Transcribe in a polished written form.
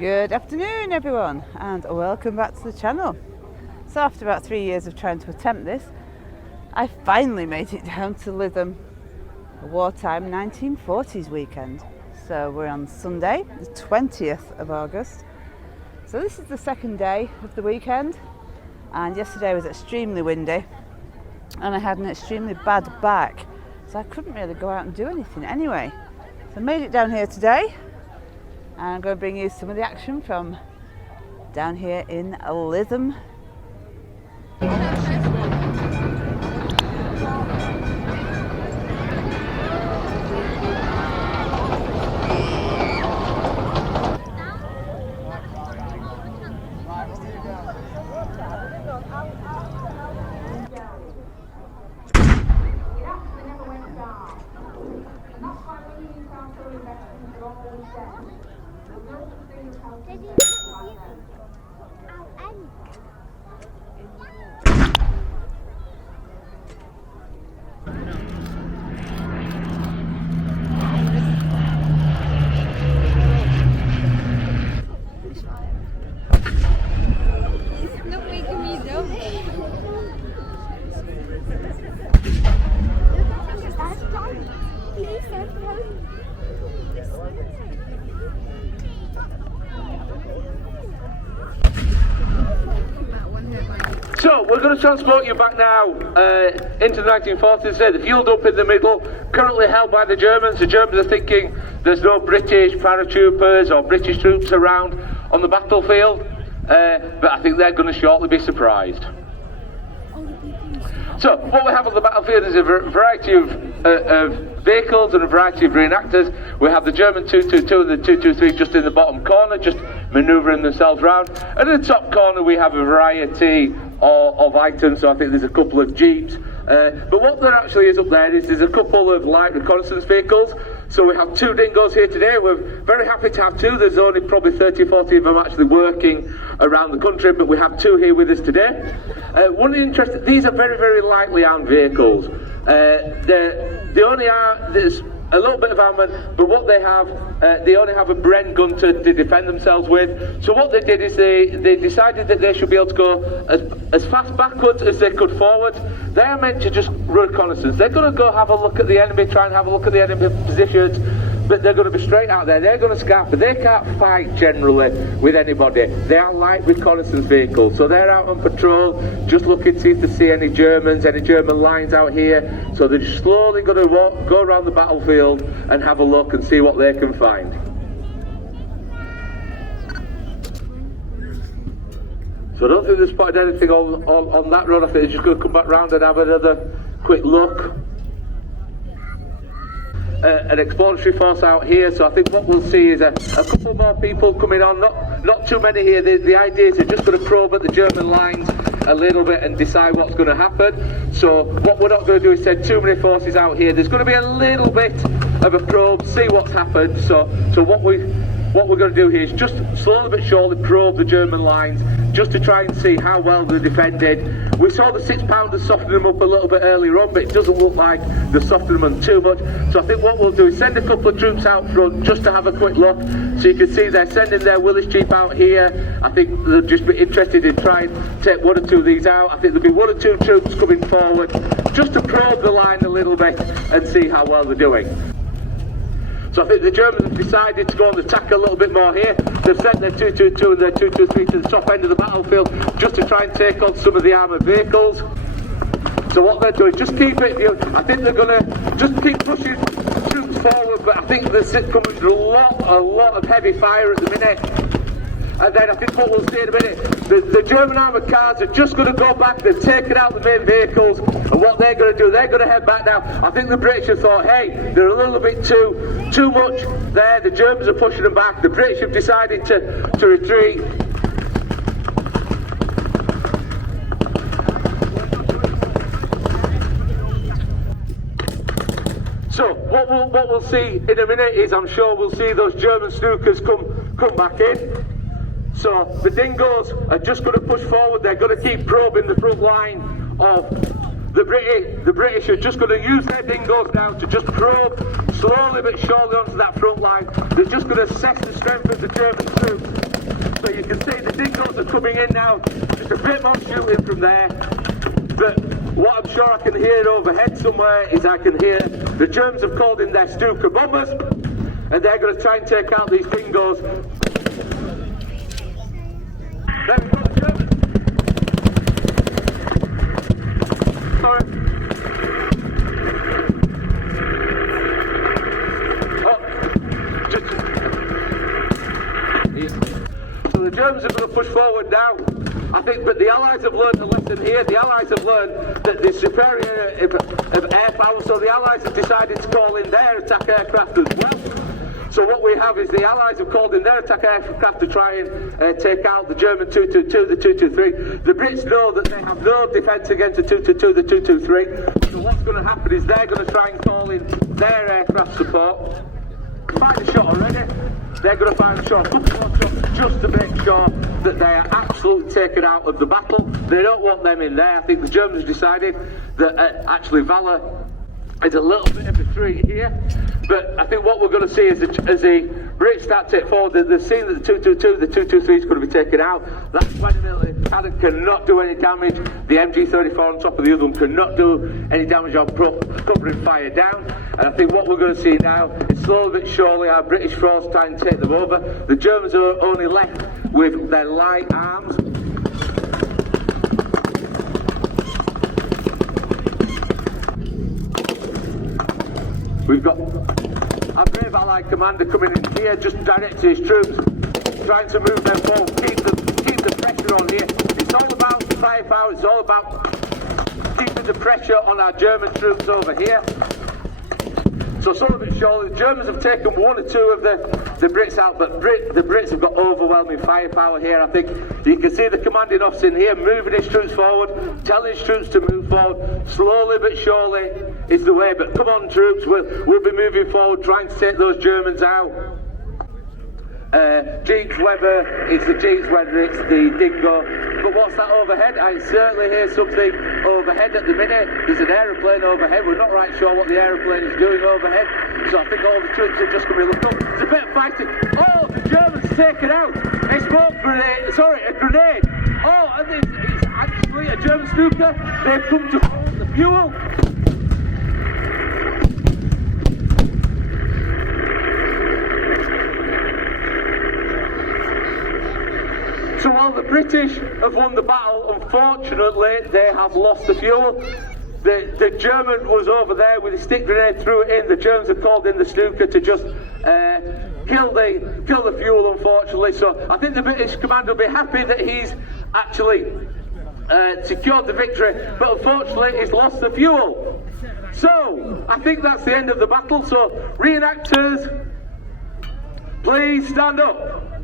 Good afternoon everyone, and welcome back to the channel. So after about 3 years of trying to attempt this, I finally made it down to Lytham, a wartime 1940s weekend. So we're on Sunday, the 20th of August. So this is the second day of the weekend, and yesterday was extremely windy and I had an extremely bad back, so I couldn't really go out and do anything anyway. So I made it down here today, and I'm going to bring you some of the action from down here in Lytham. So we're going to transport you back now into the 1940s. The field up in the middle, currently held by the Germans. The Germans are thinking there's no British paratroopers or British troops around on the battlefield, but I think they're going to shortly be surprised. So what we have on the battlefield is a variety of vehicles and a variety of reenactors. We have the German 222 and the 223 just in the bottom corner, just manoeuvring themselves round. And in the top corner we have a variety of items, so I think there's a couple of jeeps. But what there actually is up there is there's a couple of light reconnaissance vehicles. So we have two dingoes here today. We're very happy to have two. There's only probably 30 or 40 of them actually working around the country, but we have two here with us today. One of the interesting, these are very, very lightly armed vehicles. They only are, there's a little bit of armament, but what they have, they only have a Bren gun to defend themselves with. So what they did is they decided that they should be able to go as fast backwards as they could forward. They are meant to just reconnaissance. They're going to go have a look at the enemy, try and have a look at the enemy positions, but they're going to be straight out there. They're going to scout, but they can't fight generally with anybody. They are light reconnaissance vehicles, so they're out on patrol, just looking to see if they see any Germans, any German lines out here. So they're just slowly going to go around the battlefield and have a look and see what they can find. So I don't think they've spotted anything on that road. I think they're just going to come back round and have another quick look. An exploratory force out here, so I think what we'll see is a couple more people coming on, not too many here. The idea is they're just going to probe at the German lines a little bit and decide what's going to happen. So what we're not going to do is send too many forces out here. There's going to be a little bit of a probe, see what's happened. So what we're going to do here is just slowly but surely probe the German lines, just to try and see how well they're defended. We saw the 6-pounders soften them up a little bit earlier on, but it doesn't look like they're softening them too much. So I think what we'll do is send a couple of troops out front just to have a quick look. So you can see they're sending their Willis Jeep out here. I think they'll just be interested in trying to take one or two of these out. I think there'll be one or two troops coming forward just to probe the line a little bit and see how well they're doing. So I think the Germans have decided to go and attack a little bit more here. They've sent their 222 and their 223 to the top end of the battlefield just to try and take on some of the armoured vehicles. So what they're doing, just keep it, I think they're going to just keep pushing troops forward, but I think they're coming under a lot of heavy fire at the minute. And then I think what we'll see in a minute, the German armoured cars are just going to go back. They've taken out the main vehicles, and what they're going to do, they're going to head back now. I think the British have thought, hey, they're a little bit too much there. The Germans are pushing them back. The British have decided to retreat. So what we'll see in a minute is, I'm sure we'll see those German snookers come back in. So the dingoes are just going to push forward. They're going to keep probing the front line of the British. The British are just going to use their dingoes now to just probe slowly but surely onto that front line. They're just going to assess the strength of the German troops. you can see the dingoes are coming in now. Just a bit more shooting from there. But what I'm sure I can hear overhead somewhere is I can hear the Germans have called in their Stuka bombers, and they're going to try and take out these dingoes. There we go, the Germans. Sorry. So the Germans are going to push forward now. I think, but the Allies have learned a lesson here. The Allies have learned that the superior of air power, so the Allies have decided to call in their attack aircraft as well. So what we have is the Allies have called in their attack aircraft to try and take out the German 222, the 223. The Brits know that they have no defence against the 222, the 223. So what's going to happen is they're going to try and call in their aircraft support. Fired a shot already. They're going to fire a shot, a couple more shots, just to make sure that they are absolutely taken out of the battle. They don't want them in there. I think the Germans decided that actually Valour is a little bit of a treat here. But I think what we're going to see is as the Brits start to take forward, they've seen that the 222, the 223 is going to be taken out. That's when the cannon cannot do any damage. The MG34 on top of the other one cannot do any damage on covering fire down. And I think what we're going to see now is slowly but surely our British force trying to take them over. The Germans are only left with their light arms. We've got our brave Allied commander coming in here, just directing his troops, trying to move them forward, keep the pressure on here. It's all about firepower, it's all about keeping the pressure on our German troops over here. So slowly but surely, the Germans have taken one or two of the Brits out, but the Brits have got overwhelming firepower here. I think you can see the commanding officer in here moving his troops forward, telling his troops to move forward. Slowly but surely is the way, but come on troops, we'll be moving forward, trying to take those Germans out. Jeeps, whether it's the Jeeps, whether it's the Dingo. But what's that overhead? I certainly hear something overhead at the minute. There's an aeroplane overhead. We're not right sure what the aeroplane is doing overhead. So I think all the troops are just going to look up. There's a bit of fighting. Oh, the Germans taken out. A smoke grenade. Sorry, a grenade. Oh, and it's actually a German Stuka. They've come to hold the fuel. So while the British have won the battle, unfortunately they have lost the fuel. The German was over there with a stick grenade, threw it in. The Germans have called in the Stuka to just kill the fuel, unfortunately. So I think the British commander will be happy that he's actually secured the victory, but unfortunately he's lost the fuel. So I think that's the end of the battle. So reenactors, please stand up.